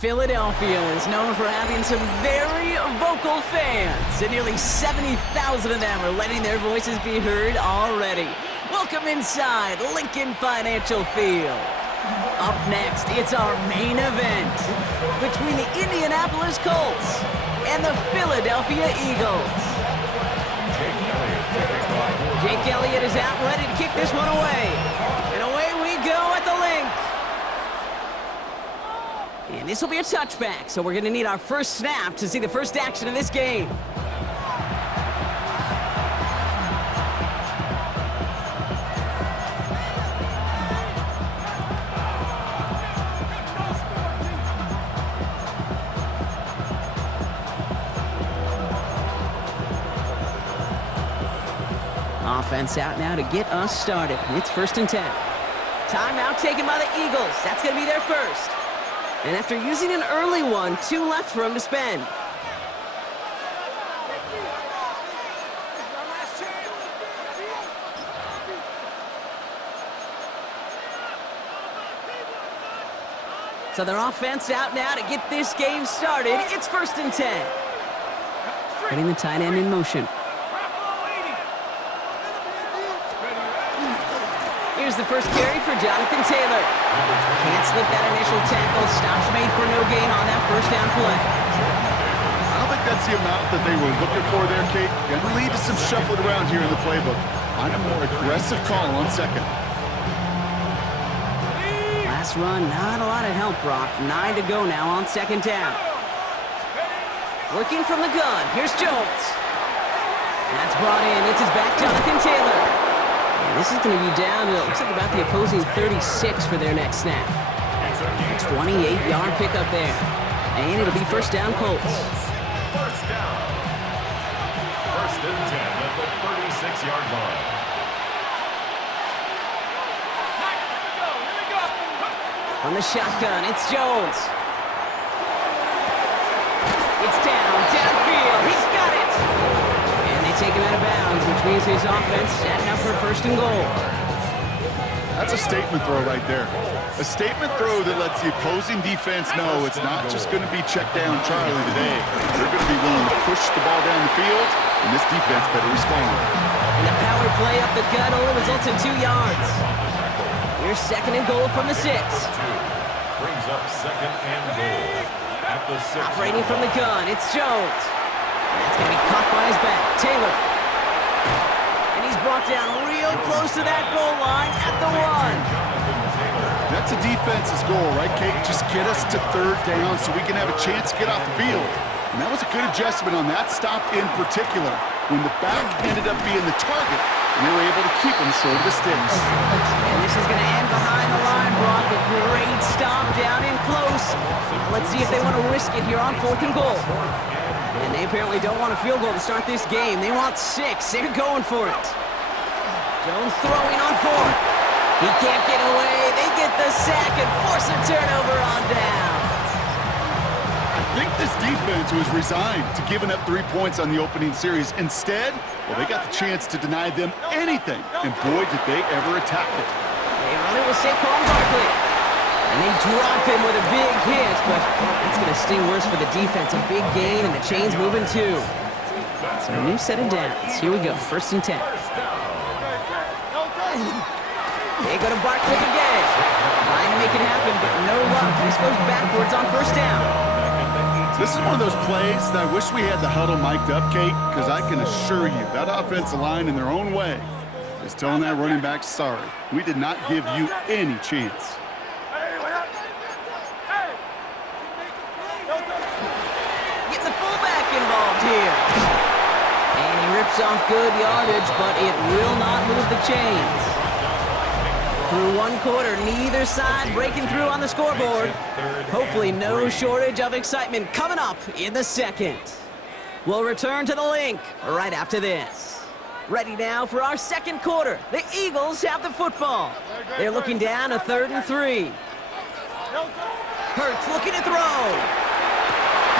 Philadelphia is known for having some very vocal fans, and nearly 70,000 of them are letting their voices be heard already. Welcome inside Lincoln Financial Field. Up next, it's our main event between the Indianapolis Colts and the Philadelphia Eagles. Jake Elliott is out ready to kick this one away. And away we go at the link. And this will be a touchback, so we're going to need our first snap to see the first action of this game. Offense out now to get us started. It's 1st and 10. Timeout taken by the Eagles. That's going to be their first. And after using an early one, 2 left for him to spend. So their offense out now to get this game started. It's 1st and 10. Putting the tight end in motion. Here's the first carry for Jonathan Taylor. Can't slip that initial tackle. Stops made for no gain on that first down play. I don't think that's the amount that they were looking for there, Kate. Going to lead to some shuffling around here in the playbook. Find a more aggressive call on second. Last run, not a lot of help, Brock. 9 to go now on 2nd down. Working from the gun. Here's Jones. That's brought in. It's his back, Jonathan Taylor. And this is going to be down to, it looks like about the opposing 36 for their next snap. A 28-yard pickup there. And it'll be 1st down Colts. 1st down. 1st and 10 at the 36-yard line. From the shotgun, it's Jones. It's downfield. He's got it. And they take him out of bounds, which means his offense setting up for 1st and goal. That's a statement throw right there. A statement throw that lets the opposing defense know it's not just going to be check down Charlie today. They're going to be willing to push the ball down the field, and this defense better respond. And the power play up the gut only results in 2 yards. Here's 2nd and goal from the 6. Brings up 2nd and goal at the 6. Operating from the gun, it's Jones. That's going to be caught by his back, Taylor. And he's brought down real close to that goal line at the 1. That's a defense's goal, right, Kate? Just get us to 3rd down so we can have a chance to get off the field. And that was a good adjustment on that stop in particular, when the back ended up being the target, and they were able to keep him short of the sticks. And this is going to end behind the line, Brock. A great stop down in close. Let's see if they want to risk it here on 4th and goal. And they apparently don't want a field goal to start this game. They want 6. They're going for it. Jones throwing on 4th. He can't get away. They get the sack and force a turnover on down. I think this defense was resigned to giving up 3 points on the opening series. Instead, well, they got the chance to deny them anything. And boy, did they ever attack it. They run it with Saquon Barkley. And they drop him with a big hit, but that's going to sting worse for the defense. A big gain, and the chain's moving too. So a new set of downs. Here we go, 1st and 10. They go to Barkley again. Trying to make it happen, but no luck. This goes backwards on 1st down. This is one of those plays that I wish we had the huddle mic'd up, Kate, because I can assure you that offensive line in their own way is telling that running back, sorry, we did not give you any chance. Getting the fullback involved here. And he rips off good yardage, but it will not move the chains. Through 1 quarter, neither side breaking through on the scoreboard. Hopefully no shortage of excitement coming up in the 2nd. We'll return to the link right after this. Ready now for our 2nd quarter. The Eagles have the football. They're looking down a 3rd and 3. Hurts looking to throw.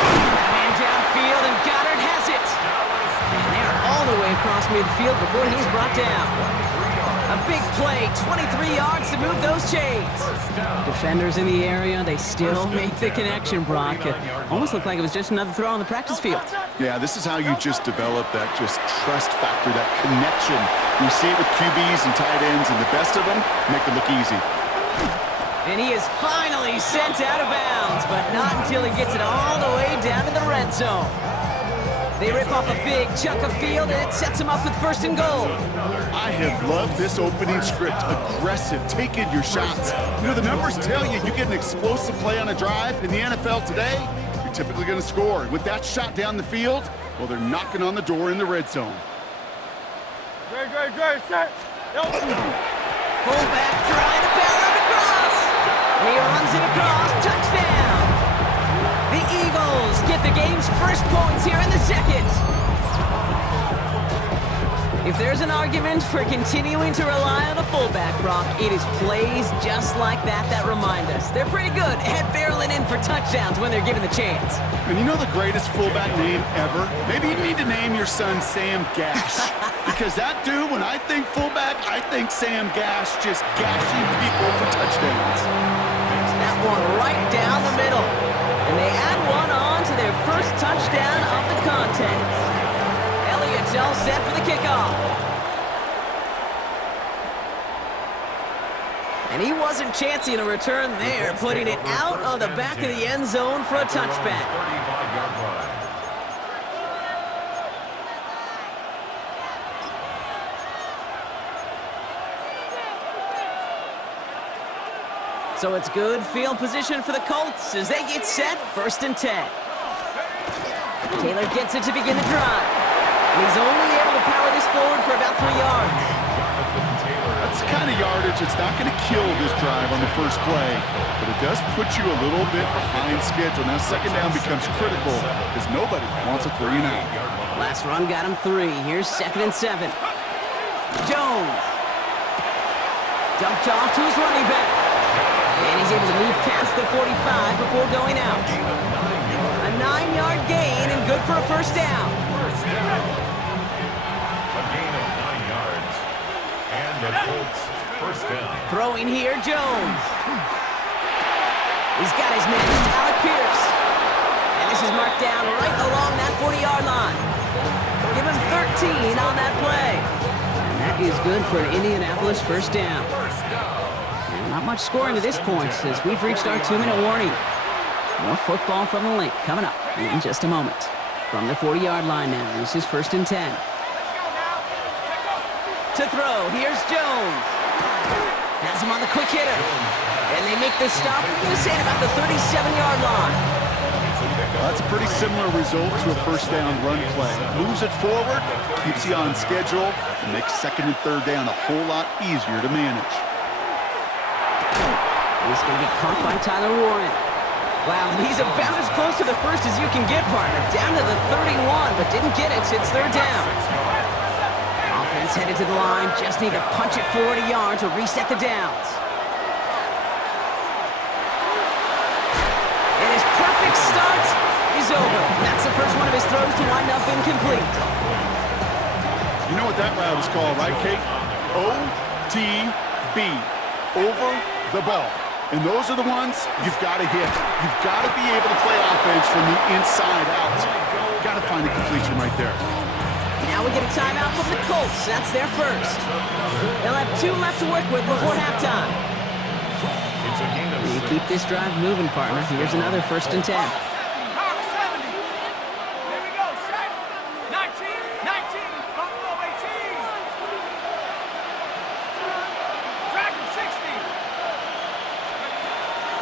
Man downfield, and Goddard has it. And they are all the way across midfield before he's brought down. A big play, 23 yards to move those chains. Defenders in the area, they still make the connection, Brock. It almost looked like it was just another throw on the practice field. Yeah, this is how you just develop that just trust factor, that connection. You see it with QBs and tight ends, and the best of them make it look easy. And he is finally sent out of bounds, but not until he gets it all the way down to the red zone. They rip off a big chunk of field, and it sets him up with 1st and goal. I have loved this opening script. Aggressive, taking your shots. You know, the numbers tell you get an explosive play on a drive. In the NFL today, you're typically going to score. With that shot down the field, well, they're knocking on the door in the red zone. Great, set. Fullback trying to barrel it across. And he runs it across. Touchdown. The Eagles get the game's first points here in the second. If there's an argument for continuing to rely on a fullback, Brock, it is plays just like that remind us. They're pretty good at barreling in for touchdowns when they're given the chance. And you know the greatest fullback name ever? Maybe you need to name your son Sam Gash. Because that dude, when I think fullback, I think Sam Gash just gashing people for touchdowns. That one right down the middle. And they add one on to their first touchdown of the contest. Elliott's all set for the kickoff. And he wasn't chancing a return there, putting it out on the back of the end zone for a touchback. 35-yard line. So it's good field position for the Colts as they get set, 1st and 10. Taylor gets it to begin the drive. And he's only able to power this forward for about 3 yards. That's the kind of yardage that's not going to kill this drive on the first play, but it does put you a little bit behind schedule. Now 2nd down becomes critical because nobody wants a 3 and out. Last run got him 3. Here's 2nd and 7. Jones. Dumped off to his running back. And he's able to move past the 45 before going out. A 9-yard gain and good for a 1st down. A gain of 9 yards. And the Colts 1st down. Throwing here, Jones. He's got his man, it's Alec Pierce. And this is marked down right along that 40-yard line. Give him 13 on that play. And that is good for an Indianapolis 1st down. Not much scoring to this point as we've reached our 2-minute warning. More football from the link coming up in just a moment. From the 40-yard line now, this is 1st and 10. To throw, here's Jones. Has him on the quick hitter. And they make the stop, I'm going to say, at about the 37-yard line. That's a pretty similar result to a 1st down run play. Moves it forward, keeps you on schedule, and makes 2nd and 3rd down a whole lot easier to manage. He's going to be caught by Tyler Warren. Wow, and he's about as close to the first as you can get, partner. Down to the 31, but didn't get it. It's 3rd down. Offense headed to the line. Just need to punch it 40 yards to reset the downs. And his perfect start is over. That's the first one of his throws to wind up incomplete. You know what that route is called, right, Kate? OTB. Over the ball. And those are the ones you've got to hit. You've got to be able to play offense from the inside out. Got to find a completion right there. Now we get a timeout from the Colts. That's their first. They'll have 2 left to work with before halftime. It's a gain of You 6. keep this drive moving, partner. Here's another 1st and 10.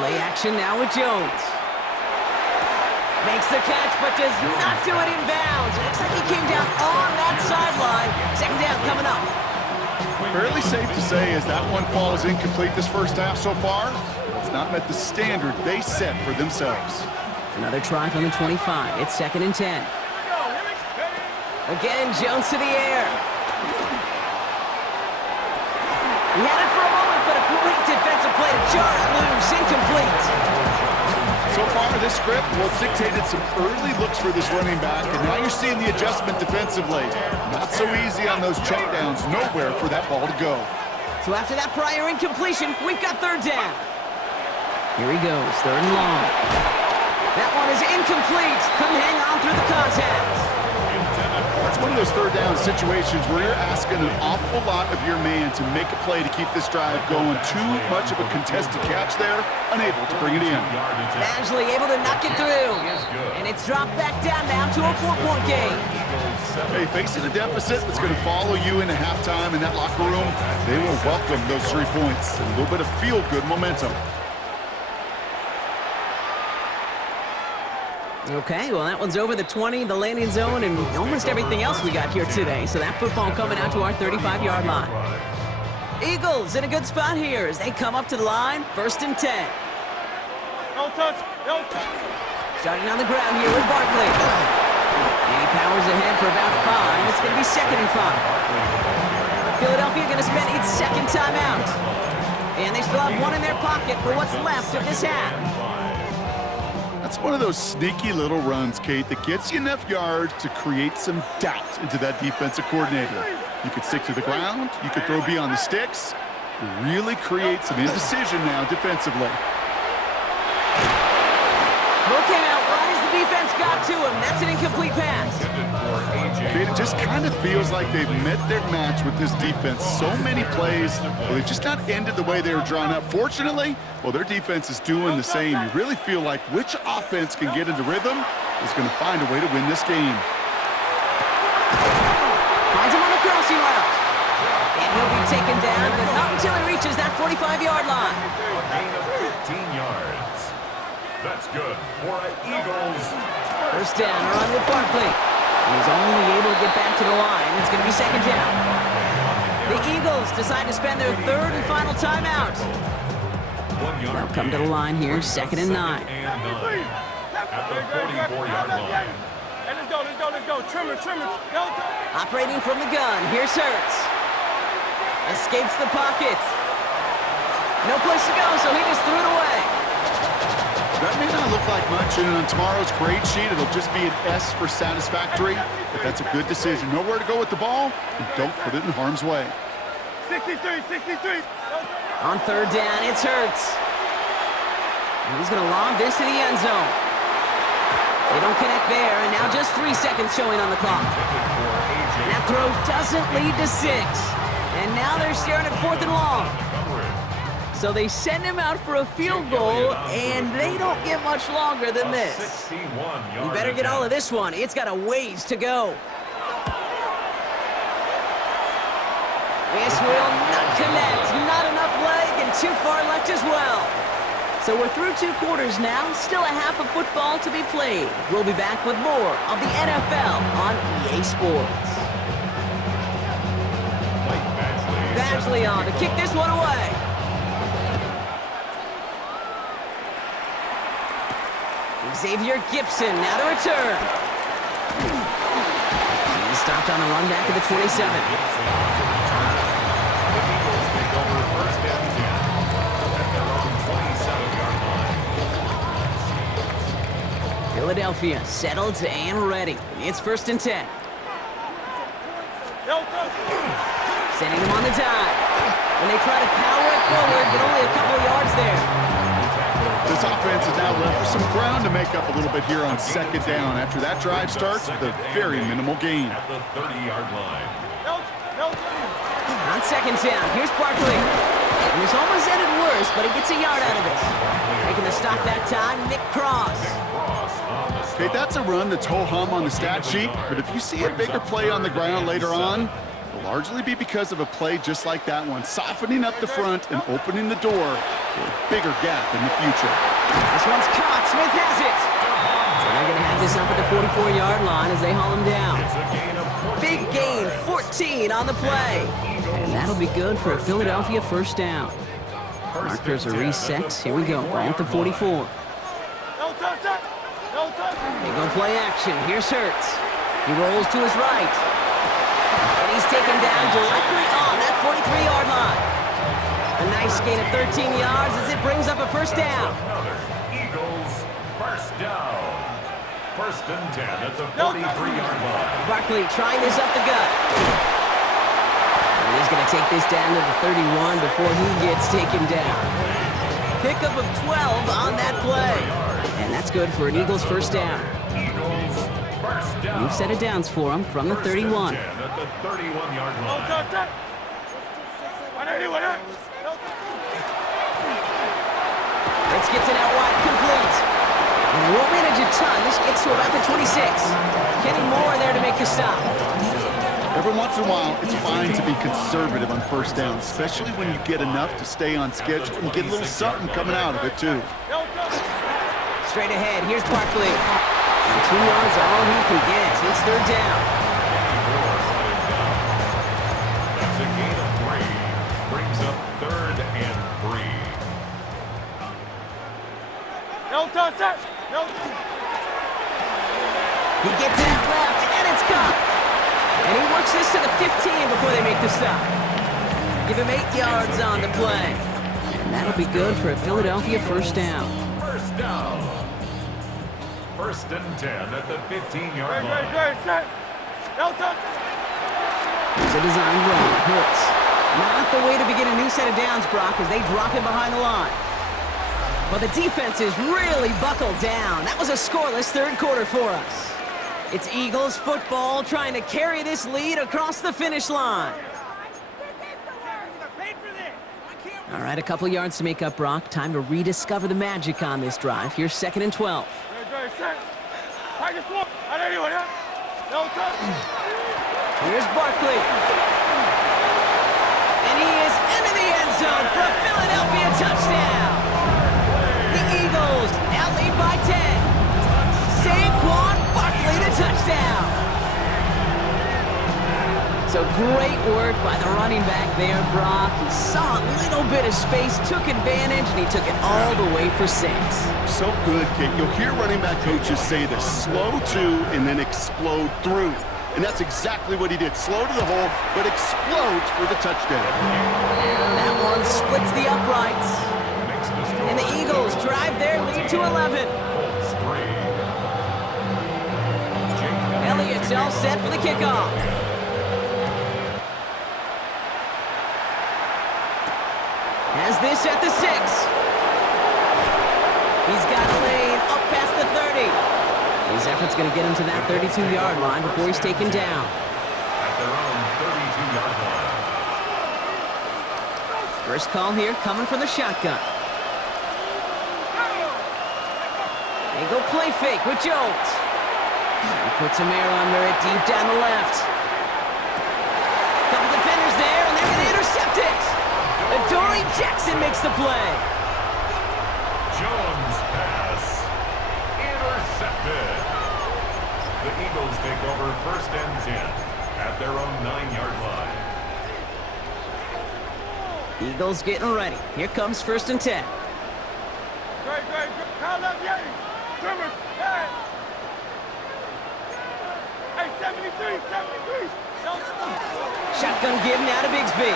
Play action now with Jones. Makes the catch, but does not do it in bounds. It looks like he came down on that sideline. 2nd down coming up. Fairly safe to say as that one falls incomplete this first half so far, it's not met the standard they set for themselves. Another try from the 25. It's 2nd and 10. Again, Jones to the air. He had it for a moment, but a great defensive play to jar it loose. Incomplete. So far, this script, well, it's dictated some early looks for this running back, and now you're seeing the adjustment defensively. Not so easy on those checkdowns. Nowhere for that ball to go. So after that prior incompletion, we've got third down. Here he goes, third and long. That one is incomplete. Couldn't hang on through the contact. That's one of those third down situations where you're asking an awful lot of your man to make a play to keep this drive going. Too much of a contested catch there, unable to bring it in. Badgley able to knock it through. And it's dropped back down now to a 4-point game. Hey, facing a deficit that's going to follow you into halftime in that locker room, they will welcome those 3 points and a little bit of feel-good momentum. Okay, well, that one's over the 20, the landing zone, and almost everything else we got here today. So that football coming out to our 35-yard line. Eagles in a good spot here as they come up to the line, 1st and 10. No touch, no touch. Starting on the ground here with Barkley. And he powers ahead for about 5. It's going to be 2nd and 5. Philadelphia going to spend its second timeout. And they still have one in their pocket for what's left of this half. That's one of those sneaky little runs, Kate, that gets you enough yards to create some doubt into that defensive coordinator. You could stick to the ground, you could throw beyond the sticks, really create some indecision now defensively. Throw came out right as the defense got to him. That's an incomplete pass. Kate, it just kind of feels like they've met their match with this defense. So many plays, well, they've just not ended the way they were drawn up. Fortunately, well, their defense is doing the same. You really feel like which offense can get into rhythm is going to find a way to win this game. Finds him on the crossing route. And he'll be taken down, but not until he reaches that 45-yard line. Gain of 15 yards. That's good for an Eagles. First down, run with Barkley. He's only able to get back to the line. It's going to be 2nd down. The Eagles decide to spend their 3rd and final timeout. They'll come to the line here, 2nd and 9. At the 44-yard line. Hey, let's go. Trimmer. No touch. Operating from the gun, here's Hurts. Escapes the pocket. No place to go, so he just threw it away. That may not look like much, and on tomorrow's grade sheet, it'll just be an S for satisfactory, but that's a good decision. Know where to go with the ball, and don't put it in harm's way. 63. On 3rd down, it's Hurts. And he's going to lob this to the end zone. They don't connect there, and now just 3 seconds showing on the clock. That throw doesn't lead to 6. And now they're staring at 4th and long. So they send him out for a field goal, and they don't get much longer than this. You better get all of this one. It's got a ways to go. This will not connect. Not enough leg, and too far left as well. So we're through 2 quarters now. Still a half of football to be played. We'll be back with more of the NFL on EA Sports. Badgley on to kick this one away. Xavier Gipson now to return. He's stopped on the run back at the 27. Philadelphia settled and ready. It's 1st and 10. Sending him on the dive. And they try to power it forward, but only a couple of yards there. This offense is now left with some ground to make up a little bit here on 2nd down. After that drive starts with a very minimal gain. At the 30-yard line. On 2nd down, here's Barkley. And he's almost ended worse, but he gets a yard out of it. Making the stop that time, Nick Cross. Okay, that's a run that's ho-hum on the stat sheet, but if you see a bigger play on the ground later on, it'll largely be because of a play just like that one, softening up the front and opening the door for a bigger gap in the future. This one's caught. Smith has it. So they're going to have this up at the 44-yard line as they haul him down. Big gain, 14 on the play. And that'll be good for a Philadelphia 1st down. Markers are reset. Here we go. Ball at the 44. They go play action. Here's Hurts. He rolls to his right. And he's taken down directly on that 43-yard line. A nice gain of 13 yards as it brings up a 1st down. Eagles 1st down. 1st and 10 at the 43-yard line. Barkley trying this up the gut. And he's going to take this down to the 31 before he gets taken down. Pickup of 12 on that play. And that's good for an Eagles first down. Eagles first down. New set of downs for him from the 31. 10 at the 31-yard line. Fritz gets it out wide, complete. And they won't manage a ton. This gets to about the 26. Kenny Moore there to make the stop. Every once in a while, it's fine to be conservative on first down, especially when you get enough to stay on schedule and get a little something coming out of it, too. Straight ahead, here's Barkley. And 2 yards are all he can get. It's third down. That's a gain of 3. Brings up 3rd and 3. He gets it out left, and it's caught. And he works this to the 15 before they make the stop. Give him 8 yards on the play. And that'll be good for a Philadelphia first down. First down. 1st and 10 at the 15-yard line. It's a design run. Hurts. Not the way to begin a new set of downs, Brock, as they drop him behind the line. But the defense is really buckled down. That was a scoreless third quarter for us. It's Eagles football trying to carry this lead across the finish line. All right, a couple yards to make up, Brock. Time to rediscover the magic on this drive. Here's 2nd and 12. Here's Barkley. And he is into the end zone for a Philadelphia touchdown. The Eagles now lead by 10. Saquon Barkley to touchdown. So great work by the running back there, Brock. He saw a little bit of space, took advantage, and he took it all the way for 6. So good, Kate. You'll hear running back coaches say this: slow to and then explode through. And that's exactly what he did. Slow to the hole, but explodes for the touchdown. That one splits the uprights. And the Eagles drive their lead to 11. Elliott's all set for the kickoff. Has this at the 6. He's got a lane up past the 30. His effort's going to get him to that 32-yard line before he's taken down. At their own 32-yard line. First call here coming from the shotgun. They go play fake with Jones. He puts a man under it deep down the left. Couple defenders there, and they're going to intercept it. Adoree Jackson makes the play. Jones pass. Intercepted. The Eagles take over 1st and 10 at their own 9-yard line. Eagles getting ready. Here comes 1st and 10. Shotgun give now to Bigsby.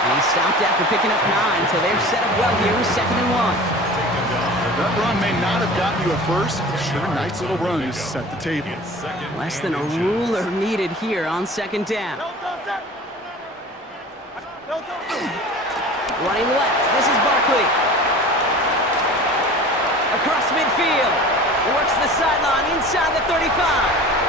And he stopped after picking up 9, so they're set up well here with 2nd and 1. That run may not have gotten you a first, but sure, a nice little run to set the table. Less than a ruler needed here on 2nd down. Running left, this is Barkley. Across midfield, works the sideline inside the 35.